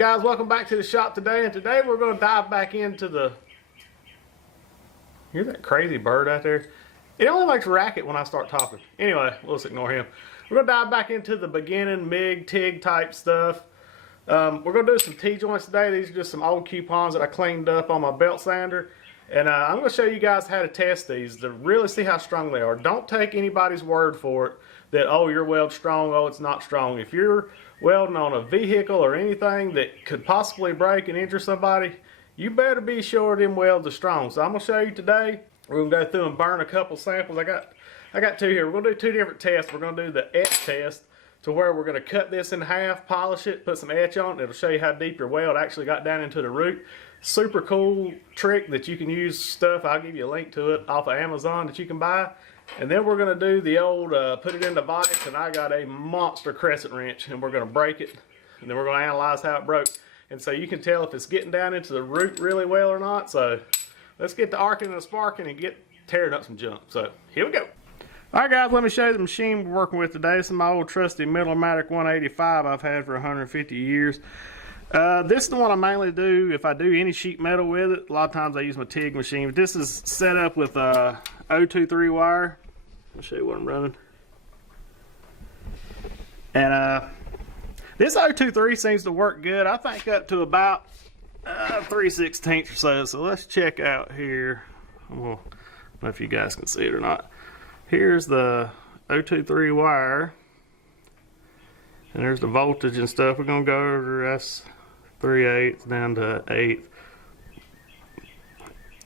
Guys, welcome back to the shop today, and today we're going to dive back into the... Hear that crazy bird out there? It only makes a racket when I start talking. Anyway, we'll just ignore him. We're going to dive back into the beginning MIG, TIG type stuff. We're going to do some T-joints today. These are just some old coupons that I cleaned up on my belt sander. And I'm going to show you guys how to test these to really see how strong they are. Don't take anybody's word for it that, oh, your weld's strong, oh, it's not strong. If you're welding on a vehicle or anything that could possibly break and injure somebody, you better be sure them welds are strong. So I'm going to show you today. We're going to go through and burn a couple samples. I got two here. We're going to do two different tests. We're going to do the etch test, to where we're going to cut this in half, polish it, put some etch on it. It'll show you how deep your weld actually got down into the root. Super cool trick that you can use stuff. I'll give you a link to it off of Amazon that you can buy. And then we're going to do the old put it in the vise, and I got a monster crescent wrench, and we're going to break it, and then we're going to analyze how it broke. And so you can tell if it's getting down into the root really well or not. So let's get the arcing and the sparking and get tearing up some junk. So here we go. Alright guys, let me show you the machine we're working with today. This is my old trusty Middlematic 185 I've had for 150 years. This is the one I mainly do if I do any sheet metal with it. A lot of times I use my TIG machine. But this is set up with 023 wire. I'll show you what I'm running. And this 023 seems to work good. I think up to about 3/16 or so. So let's check out here. I don't know if you guys can see it or not. Here's the 023 wire, and there's the voltage and stuff. We're gonna go over, that's 3/8 down to 1/8.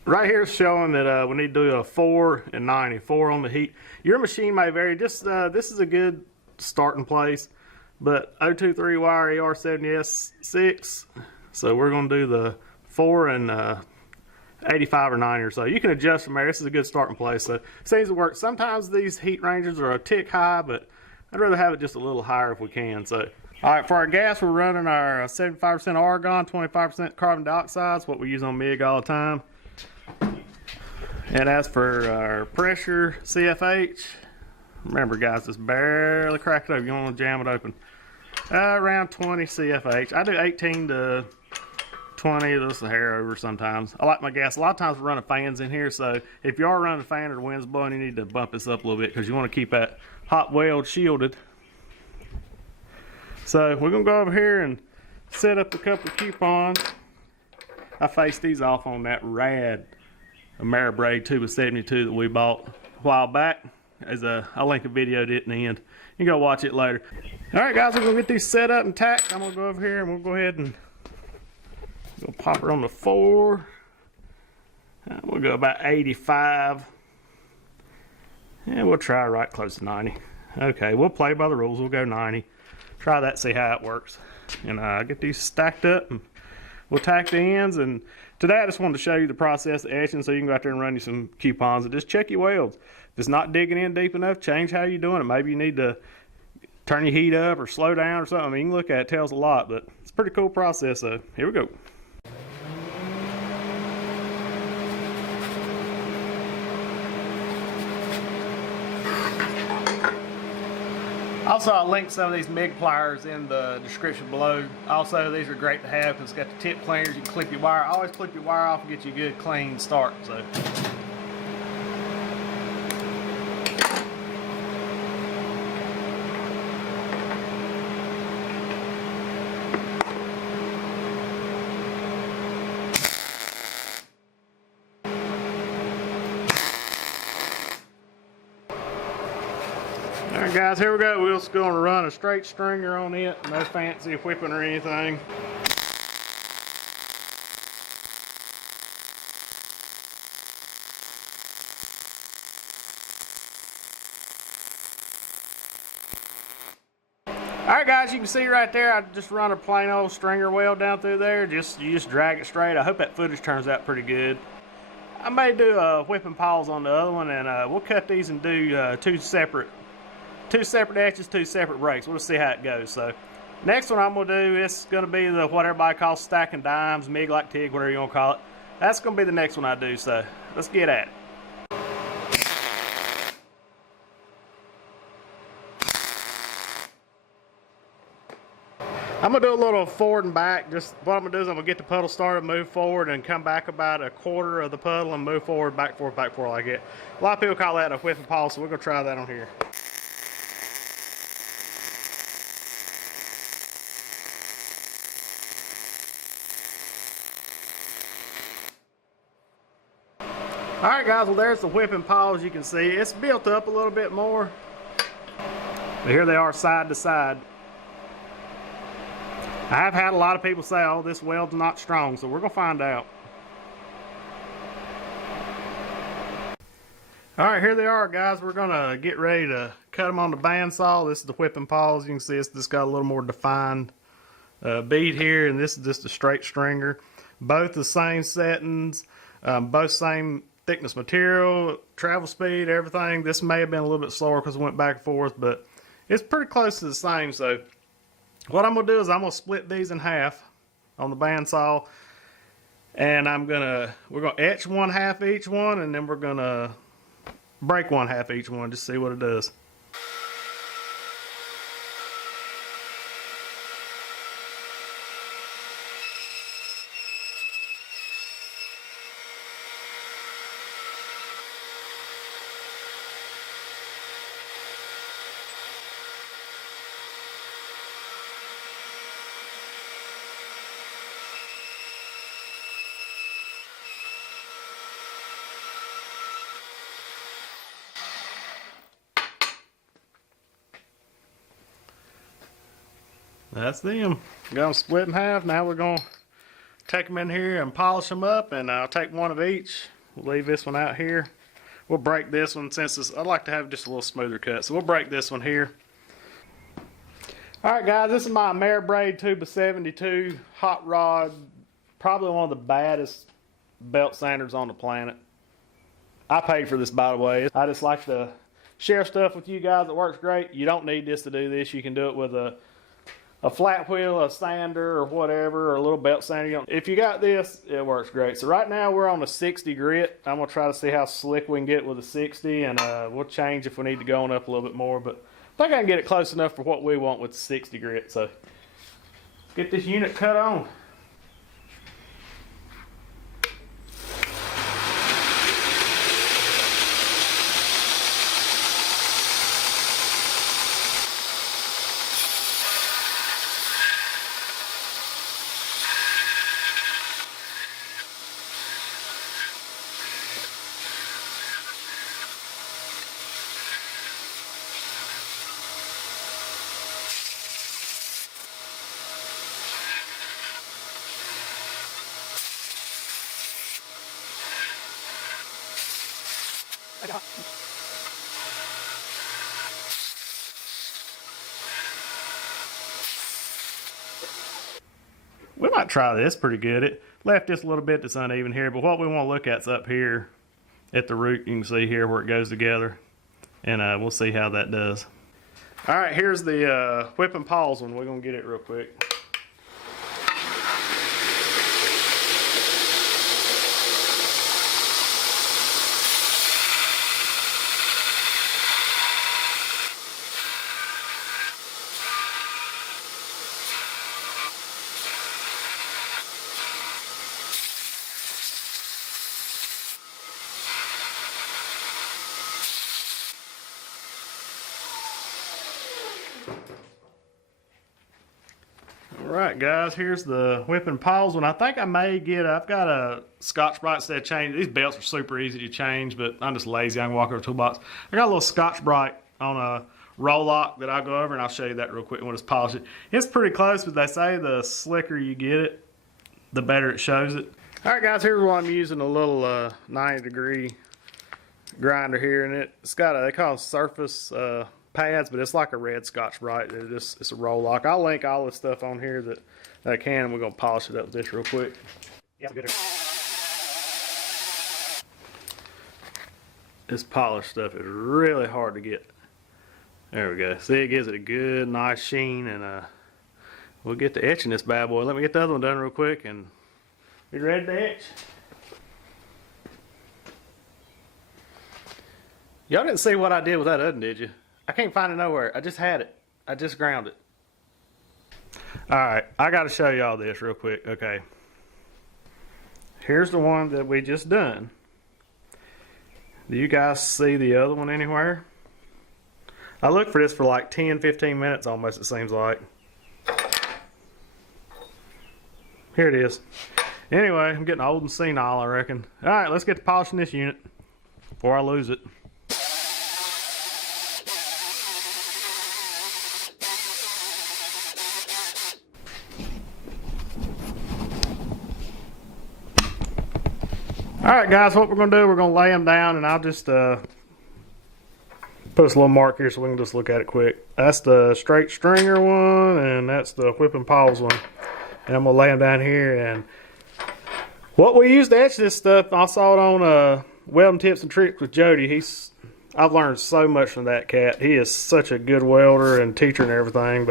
Right here is showing that we need to do a 4 and 90, 4 on the heat. Your machine may vary. Just this is a good starting place, but 023 wire ER70S6. So we're gonna do the 4 and 85 or 90 or so. You can adjust from there. This is a good starting place. So it seems to work. Sometimes these heat ranges are a tick high, but I'd rather have it just a little higher if we can. So, all right, for our gas, we're running our 75% argon, 25% carbon dioxide. It's what we use on MIG all the time. And as for our pressure, CFH, remember guys, just barely crack it open. You don't want to jam it open. Around 20 CFH. I do 18 to 20, just a hair over sometimes. I like my gas. A lot of times we're running fans in here, so if you are running a fan or the wind's blowing, you need to bump this up a little bit because you want to keep that hot weld shielded. So we're going to go over here and set up a couple of coupons. I faced these off on that rad Ameribraid 2x72 that we bought a while back. I'll link a video at the end. You can go watch it later. Alright guys, we're going to get these set up and tacked. I'm going to go over here and we'll go ahead and we'll pop her on the 4. We'll go about 85. And we'll try right close to 90. Okay, we'll play by the rules. We'll go 90. Try that, see how it works. And get these stacked up and we'll tack the ends. And today I just wanted to show you the process of etching so you can go out there and run you some coupons and just check your welds. If it's not digging in deep enough, change how you're doing it. Maybe you need to turn your heat up or slow down or something. I mean, you can look at it, it tells a lot, but it's a pretty cool process. So here we go. Also, I'll link some of these MIG pliers in the description below. Also, these are great to have because it's got the tip cleaners. You can clip your wire. Always clip your wire off and get you a good clean start. So. Alright guys, here we go. We're just going to run a straight stringer on it. No fancy whipping or anything. Alright guys, you can see right there, I just run a plain old stringer weld down through there. You just drag it straight. I hope that footage turns out pretty good. I may do a whipping pause on the other one, and we'll cut these and do two separate etches, 2 separate breaks. We'll see how it goes. So next one I'm going to do, it's going to be the what everybody calls stacking dimes, MIG like TIG, whatever you want to call it. That's going to be the next one I do. So let's get at it. I'm gonna do a little forward and back. Just what I'm gonna do is I'm gonna get the puddle started, move forward, and come back about a quarter of the puddle and move forward, back forward, like it. A lot of people call that a whip and polish, so we're gonna try that on here. Alright guys, well there's the whip and polish. You can see it's built up a little bit more. But here they are side to side. I have had a lot of people say, oh, this weld's not strong, so we're going to find out. Alright, here they are guys. We're going to get ready to cut them on the bandsaw. This is the whip and polish. You can see it's just got a little more defined bead here, and this is just a straight stringer. Both the same settings, both same thickness material, travel speed, everything. This may have been a little bit slower because it went back and forth, but it's pretty close to the same. So what I'm going to do is I'm going to split these in half on the bandsaw, and we're going to etch 1/2 each one, and then we're going to break 1/2 each one, just see what it does. That's them. Got them split in half. Now we're going to take them in here and polish them up, and I'll take one of each. We'll leave this one out here. We'll break this one since I'd like to have just a little smoother cut. So we'll break this one here. Alright guys, this is my Ameribraid 2x72 hot rod. Probably one of the baddest belt sanders on the planet. I paid for this, by the way. I just like to share stuff with you guys that works great. You don't need this to do this. You can do it with a flat wheel, a sander, or whatever, or a little belt sander. If you got this, it works great. So right now we're on a 60 grit. I'm going to try to see how slick we can get with a 60, and we'll change if we need to go on up a little bit more. But I think I can get it close enough for what we want with the 60 grit. So let's get this unit cut on. We might try this pretty good. It left just a little bit that's uneven here, but what we want to look at is up here at the root. You can see here where it goes together, and we'll see how that does. All right, here's the whip and pawls one. We're going to get it real quick. Alright guys, here's the whip and pawls one. I think I may get, I've got a Scotch-Brite instead of change. These belts are super easy to change, but I'm just lazy. I can walk over to the toolbox. I got a little Scotch-Brite on a roll lock that I'll go over, and I'll show you that real quick when it's polished. It's pretty close, but they say the slicker you get it, the better it shows it. Alright guys, here's what I'm using, a little 90-degree grinder here, and it's got they call it surface pads, but it's like a red Scotch-Brite. It's a roll lock. I'll link all this stuff on here that I can, and we're going to polish it up with this real quick. Yeah, good. This polished stuff is really hard to get. There we go. See, it gives it a good, nice sheen, and we'll get to etching this bad boy. Let me get the other one done real quick, and be ready to etch. Y'all didn't see what I did with that oven, did you? I can't find it nowhere. I just had it. I just ground it. Alright, I gotta show y'all this real quick. Okay. Here's the one that we just done. Do you guys see the other one anywhere? I looked for this for like 10-15 minutes almost, it seems like. Here it is. Anyway, I'm getting old and senile, I reckon. Alright, let's get to polishing this unit before I lose it. Alright guys, what we're going to do, we're going to lay them down, and I'll just put us a little mark here so we can just look at it quick. That's the straight stringer one, and that's the whip and pause one. And I'm going to lay them down here. And what we use to etch this stuff, I saw it on Welding Tips and Tricks with Jody. I've learned so much from that cat. He is such a good welder and teacher and everything.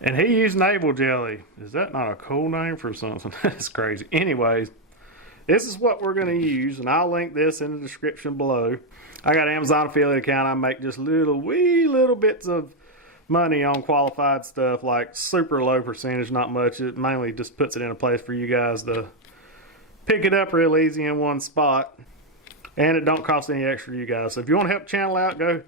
And he used navel jelly. Is that not a cool name for something? That's crazy. Anyways, this is what we're going to use, and I'll link this in the description below. I got an Amazon affiliate account. I make just wee little bits of money on qualified stuff, like super low percentage, not much. It mainly just puts it in a place for you guys to pick it up real easy in one spot, and it don't cost any extra to you guys. So if you want to help the channel out, go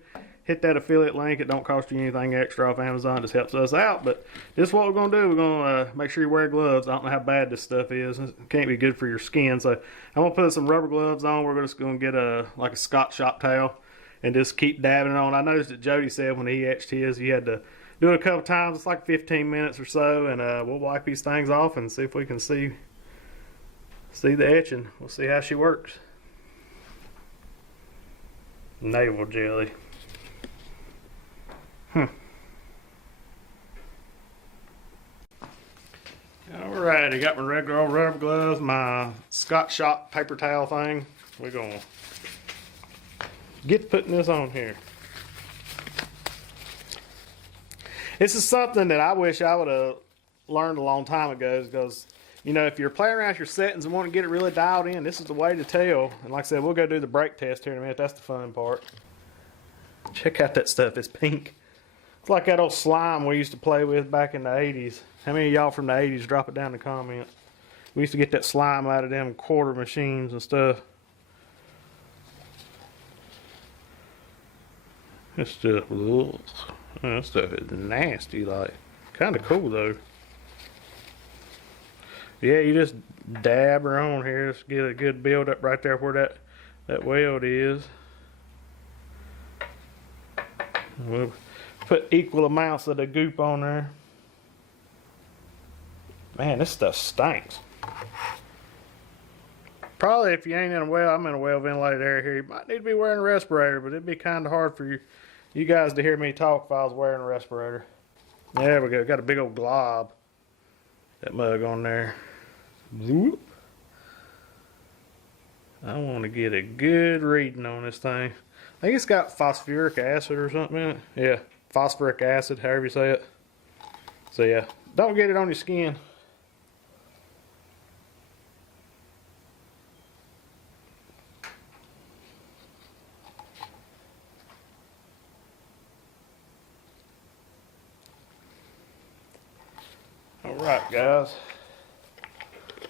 hit that affiliate link. It don't cost you anything extra off Amazon. It just helps us out. But this is what we're going to do. We're going to make sure you wear gloves. I don't know how bad this stuff is. It can't be good for your skin. So I'm going to put some rubber gloves on. We're just going to get a Scotch shop towel and just keep dabbing it on. I noticed that Jody said when he etched his, he had to do it a couple times. It's like 15 minutes or so, and we'll wipe these things off and see if we can see the etching. We'll see how she works. Navel jelly. Alright, I got my regular old rubber gloves, my Scotch shop paper towel thing. We're going to get putting this on here. This is something that I wish I would have learned a long time ago, because, you know, if you're playing around with your settings and want to get it really dialed in, this is the way to tell. And like I said, we'll go do the brake test here in a minute. That's the fun part. Check out that stuff. It's pink. It's like that old slime we used to play with back in the 80s. How many of y'all from the 80s? Drop it down in the comments. We used to get that slime out of them quarter machines and stuff. This stuff, ugh. That stuff is nasty, like. Kind of cool though. Yeah, you just dab her on here. Just get a good build up right there where that weld is. We'll put equal amounts of the goop on there. Man, this stuff stinks. Probably if you ain't in a well, I'm in a well ventilated area here, you might need to be wearing a respirator, but it'd be kind of hard for you guys to hear me talk if I was wearing a respirator. There we go. Got a big old glob. That mug on there. Whoop. I want to get a good reading on this thing. I think it's got phosphoric acid or something in it. Yeah, phosphoric acid, however you say it. So yeah, don't get it on your skin. Alright guys,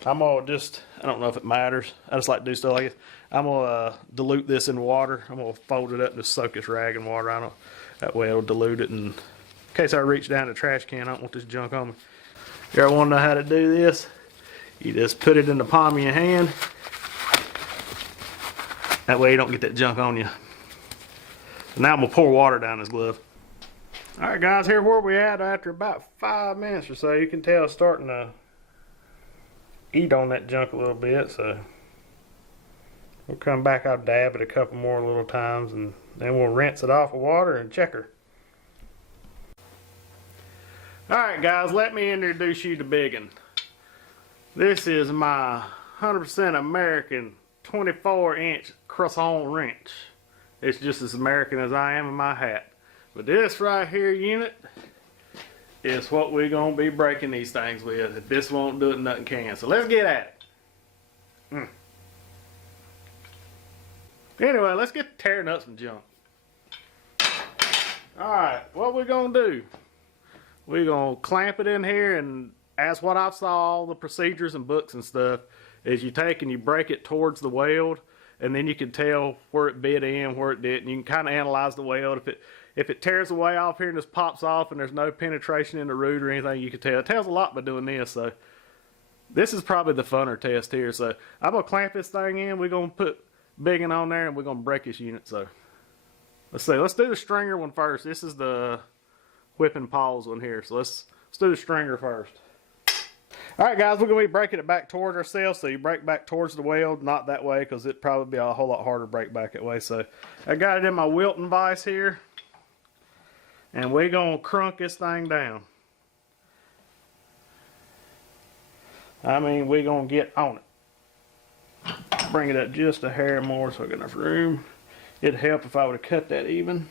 I'm gonna I don't know if it matters, I just like to do stuff like this. I'm gonna dilute this in water. I'm gonna fold it up and just soak this rag in water. That way it'll dilute it, and in case I reach down the trash can, I don't want this junk on me. You ever wanna know how to do this? You just put it in the palm of your hand. That way you don't get that junk on you. Now I'm gonna pour water down this glove. Alright guys, here where we at after about 5 minutes or so. You can tell it's starting to eat on that junk a little bit, so we'll come back. I'll dab it a couple more little times, and then we'll rinse it off with water and check her. Alright guys, let me introduce you to biggin. This is my 100% American 24-inch cross-on wrench. It's just as American as I am in my hat. But this right here unit is what we're going to be breaking these things with. If this won't do it, nothing can. So let's get at it. Anyway, let's get tearing up some junk. Alright, what we're going to do, we're gonna clamp it in here, and as what I saw all the procedures and books and stuff, is you take and you break it towards the weld, and then you can tell where it bit in, where it didn't. You can kind of analyze the weld. If it tears away off here and just pops off and there's no penetration in the root or anything, you can tell. It tells a lot by doing this. So this is probably the funner test here. So I'm gonna clamp this thing in. We're gonna put biggin on there and we're gonna break this unit. So let's see. Let's do the stringer one first. This is the whipping paws one here. So let's do the stringer first. All right, guys, we're going to be breaking it back towards ourselves. So you break back towards the weld, not that way, because it'd probably be a whole lot harder to break back that way. So I got it in my Wilton vise here, and we're going to crunk this thing down. I mean, we're going to get on it. Bring it up just a hair more so I got enough room. It'd help if I would have cut that even.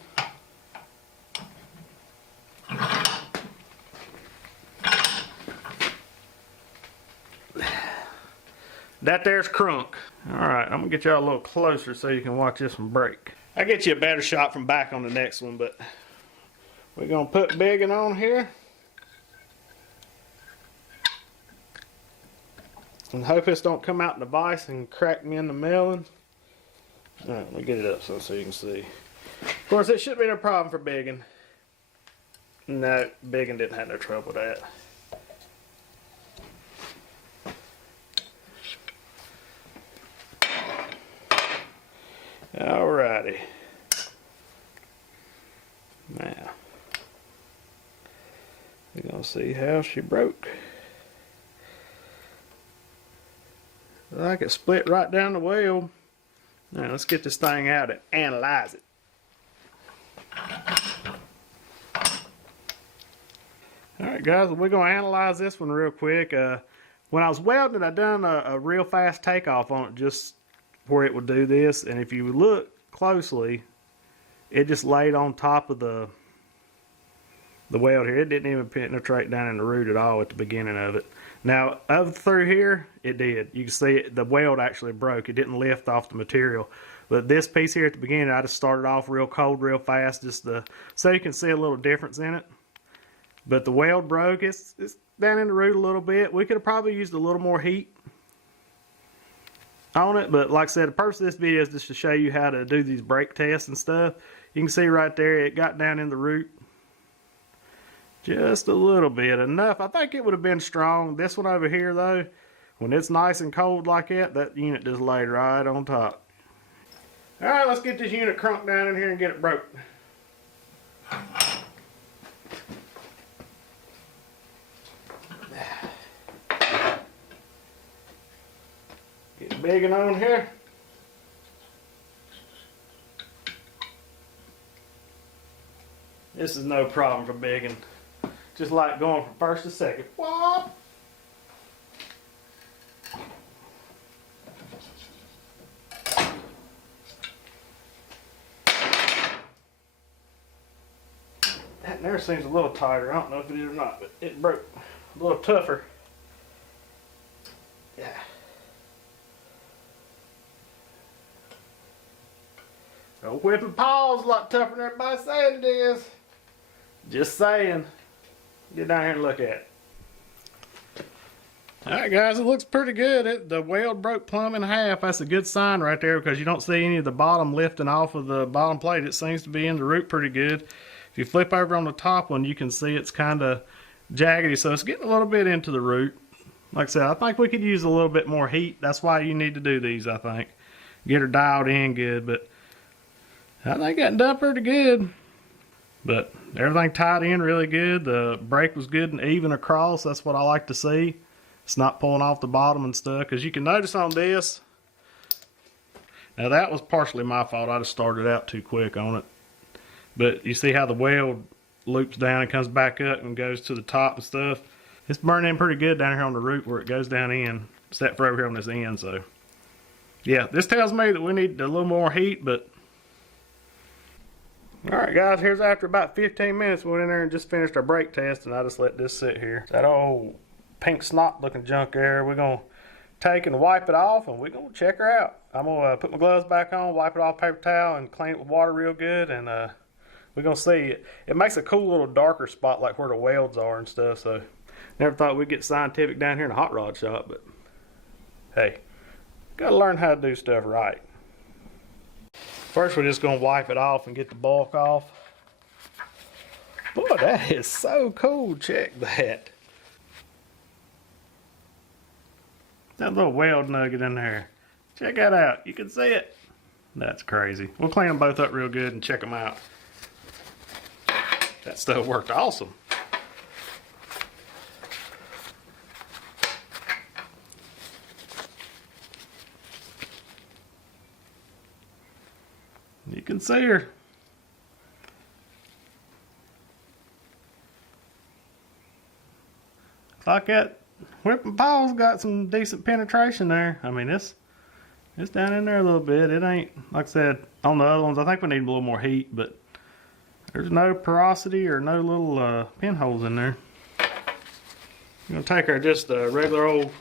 That there's crunk. Alright, I'm going to get y'all a little closer so you can watch this one break. I'll get you a better shot from back on the next one, but we're going to put biggin on here. And hope this don't come out in the vise and crack me in the melon. Alright, let me get it up so you can see. Of course, it shouldn't be no problem for biggin. No, biggin didn't have no trouble with that. Alrighty. Now, we're going to see how she broke. Like it split right down the weld. Now let's get this thing out and analyze it. Alright guys, we're going to analyze this one real quick. When I was welding, I done a real fast takeoff on it just where it would do this, and if you look closely, it just laid on top of the weld here. It didn't even penetrate down in the root at all at the beginning of it. Now up through here it did. You can see it, the weld actually broke. It didn't lift off the material, but this piece here at the beginning I just started off real cold real fast just so you can see a little difference in it. But the weld broke. It's down in the root a little bit. We could have probably used a little more heat on it, but like I said, the purpose of this video is just to show you how to do these break tests and stuff. You can see right there it got down in the root just a little bit, enough. I think it would have been strong. This one over here though, when it's nice and cold like that unit just laid right on top. Alright, let's get this unit crunked down in here and get it broke. Get biggin on here. This is no problem for biggin. Just like going from first to second. Whoop. That there seems a little tighter. I don't know if it is or not, but it broke. A little tougher. Yeah. The whipping paw's a lot tougher than everybody's saying it is. Just saying. Get down here and look at it. Alright guys, it looks pretty good. The weld broke plumb in half. That's a good sign right there because you don't see any of the bottom lifting off of the bottom plate. It seems to be in the root pretty good. If you flip over on the top one, you can see it's kind of jaggedy, so it's getting a little bit into the root. Like I said, I think we could use a little bit more heat. That's why you need to do these, I think. Get her dialed in good, but I think that done pretty good. But everything tied in really good. The break was good and even across. That's what I like to see. It's not pulling off the bottom and stuff. Because you can notice on this. Now that was partially my fault. I just started out too quick on it. But you see how the weld loops down and comes back up and goes to the top and stuff. It's burning in pretty good down here on the root where it goes down in. Except for over here on this end. So yeah, this tells me that we need a little more heat, but alright guys, here's after about 15 minutes we went in there and just finished our brake test, and I just let this sit here. That old pink snot looking junk there, we're going to take and wipe it off, and we're going to check her out. I'm going to put my gloves back on, wipe it off with paper towel, and clean it with water real good, and we're gonna see it. It makes a cool little darker spot like where the welds are and stuff. So never thought we'd get scientific down here in a hot rod shop, but hey, gotta learn how to do stuff right. First, we're just gonna wipe it off and get the bulk off. Boy, that is so cool. Check that. That little weld nugget in there. Check that out. You can see it. That's crazy. We'll clean them both up real good and check them out. That stuff worked awesome. You can see her. Like that whipping paw's got some decent penetration there. I mean, it's down in there a little bit. It ain't, like I said, on the other ones, I think we need a little more heat, but there's no porosity or no little pinholes in there. I'm going to take our just regular old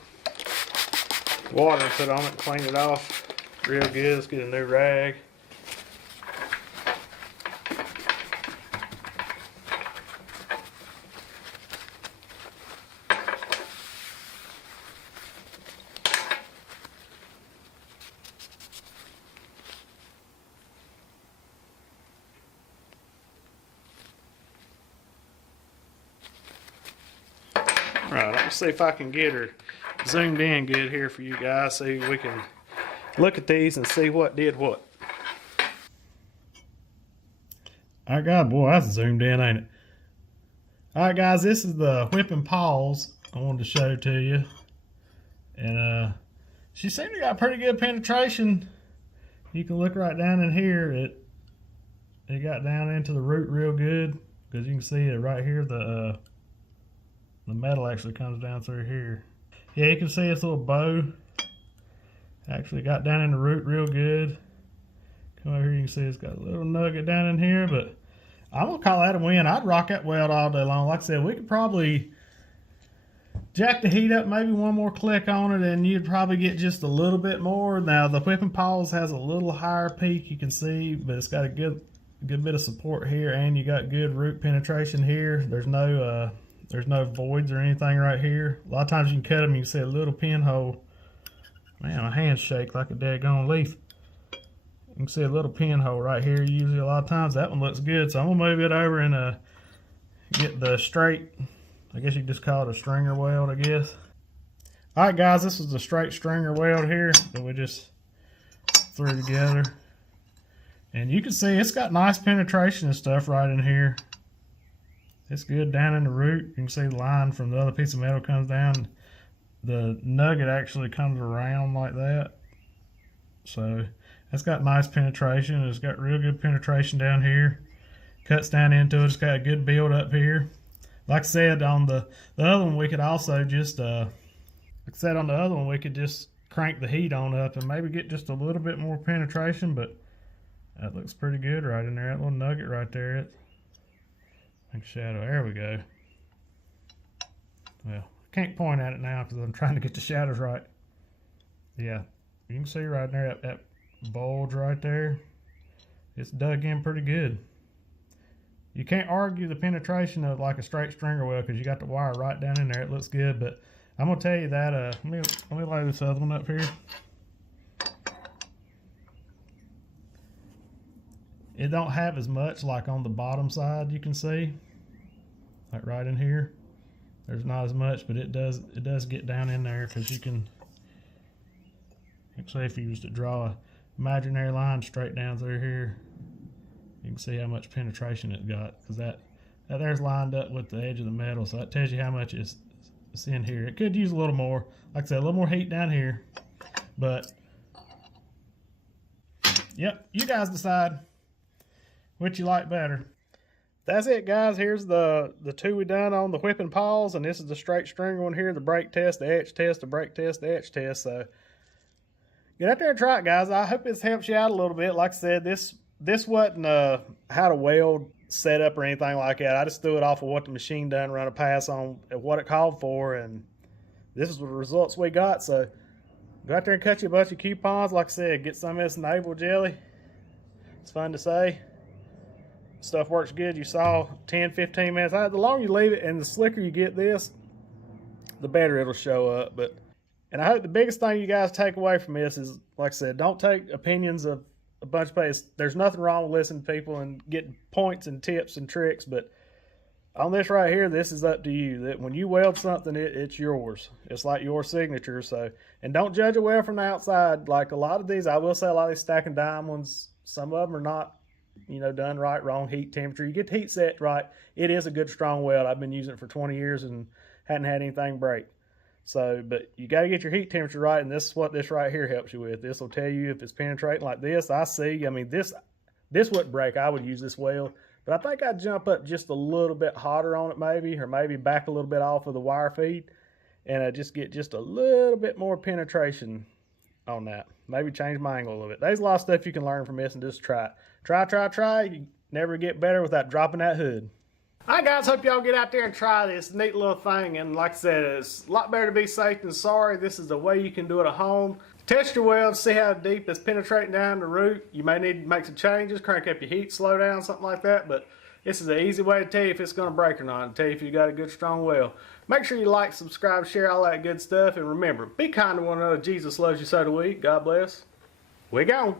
water and put on it and clean it off real good. Let's get a new rag. Right, let me see if I can get her zoomed in good here for you guys. See if we can look at these and see what did what. Alright guys, boy, that's zoomed in, ain't it? Alright guys, this is the whipping paws I wanted to show to you. And she seemed to got pretty good penetration. You can look right down in here. It got down into the root real good. Because you can see it right here, the metal actually comes down through here. Yeah, you can see this little bow actually got down in the root real good. Come over here, you can see it's got a little nugget down in here, but I'm gonna call that a win. I'd rock that weld all day long. Like I said, we could probably jack the heat up maybe one more click on it and you'd probably get just a little bit more. Now the whipping paws has a little higher peak, you can see, but it's got a good bit of support here, and you got good root penetration here. There's no voids or anything right here. A lot of times you can cut them, you can see a little pinhole. Man, my hands shake like a daggone leaf. You can see a little pinhole right here. Usually a lot of times that one looks good. So I'm gonna move it over and get the straight, I guess you just call it a stringer weld, I guess. All right guys, this is the straight stringer weld here that we just threw together. And you can see it's got nice penetration and stuff right in here. It's good down in the root. You can see the line from the other piece of metal comes down. The nugget actually comes around like that. So it's got nice penetration. It's got real good penetration down here. Cuts down into it. It's got a good build up here. Like I said, on the other one, we could also just, like I said, on the other one, we could just crank the heat on up and maybe get just a little bit more penetration, but that looks pretty good right in there. That little nugget right there. Like shadow, there we go. Well, I can't point at it now because I'm trying to get the shadows right. Yeah, you can see right there that bulge right there. It's dug in pretty good. You can't argue the penetration of like a straight stringer weld because you got the wire right down in there. It looks good, but I'm gonna tell you that. Let me lay this other one up here. It don't have as much like on the bottom side, you can see. Like right in here. There's not as much, but it does get down in there because you can say if you was to draw a imaginary line straight down through here, you can see how much penetration it got, because that there's lined up with the edge of the metal, so that tells you how much it's in here. It could use a little more, like I said, a little more heat down here, but yep, you guys decide what you like better. That's it guys, here's the two we done on the whipping paws, and this is the straight stringer one here, the brake test, the etch test, the brake test, the etch test. So get out there and try it guys. I hope this helps you out a little bit. Like I said, this wasn't how to weld setup or anything like that. I just threw it off of what the machine done, run a pass on what it called for, and this is the results we got. So go out there and cut you a bunch of coupons. Like I said, get some of this navel jelly. It's fun to say. stuff works good. You saw 10-15 minutes. The longer you leave it and the slicker you get this, the better it'll show up. And I hope the biggest thing you guys take away from this is, like I said, don't take opinions of a bunch of people. There's nothing wrong with listening to people and getting points and tips and tricks, but on this right here, this is up to you. That when you weld something, it's yours. It's like your signature. So, and don't judge a weld from the outside. Like a lot of these, I will say, a lot of these stack and dime ones, some of them are not, you know, done right, wrong heat temperature. You get the heat set right, it is a good strong weld. I've been using it for 20 years and hadn't had anything break. So, but you got to get your heat temperature right, and this is what this right here helps you with. This will tell you if it's penetrating like this. I see. I mean, this wouldn't break. I would use this weld. But I think I'd jump up just a little bit hotter on it maybe, or maybe back a little bit off of the wire feed, and just get just a little bit more penetration on that. Maybe change my angle a little bit. There's a lot of stuff you can learn from this, and just try it. Try. You never get better without dropping that hood. All right, guys, hope y'all get out there and try this neat little thing. And like I said, it's a lot better to be safe than sorry. This is the way you can do it at home. Test your weld, see how deep it's penetrating down the root. You may need to make some changes, crank up your heat, slow down, something like that. But this is an easy way to tell you if it's going to break or not, and tell you if you got a good, strong weld. Make sure you like, subscribe, share, all that good stuff. And remember, be kind to one another. Jesus loves you, so do we. God bless. We gone.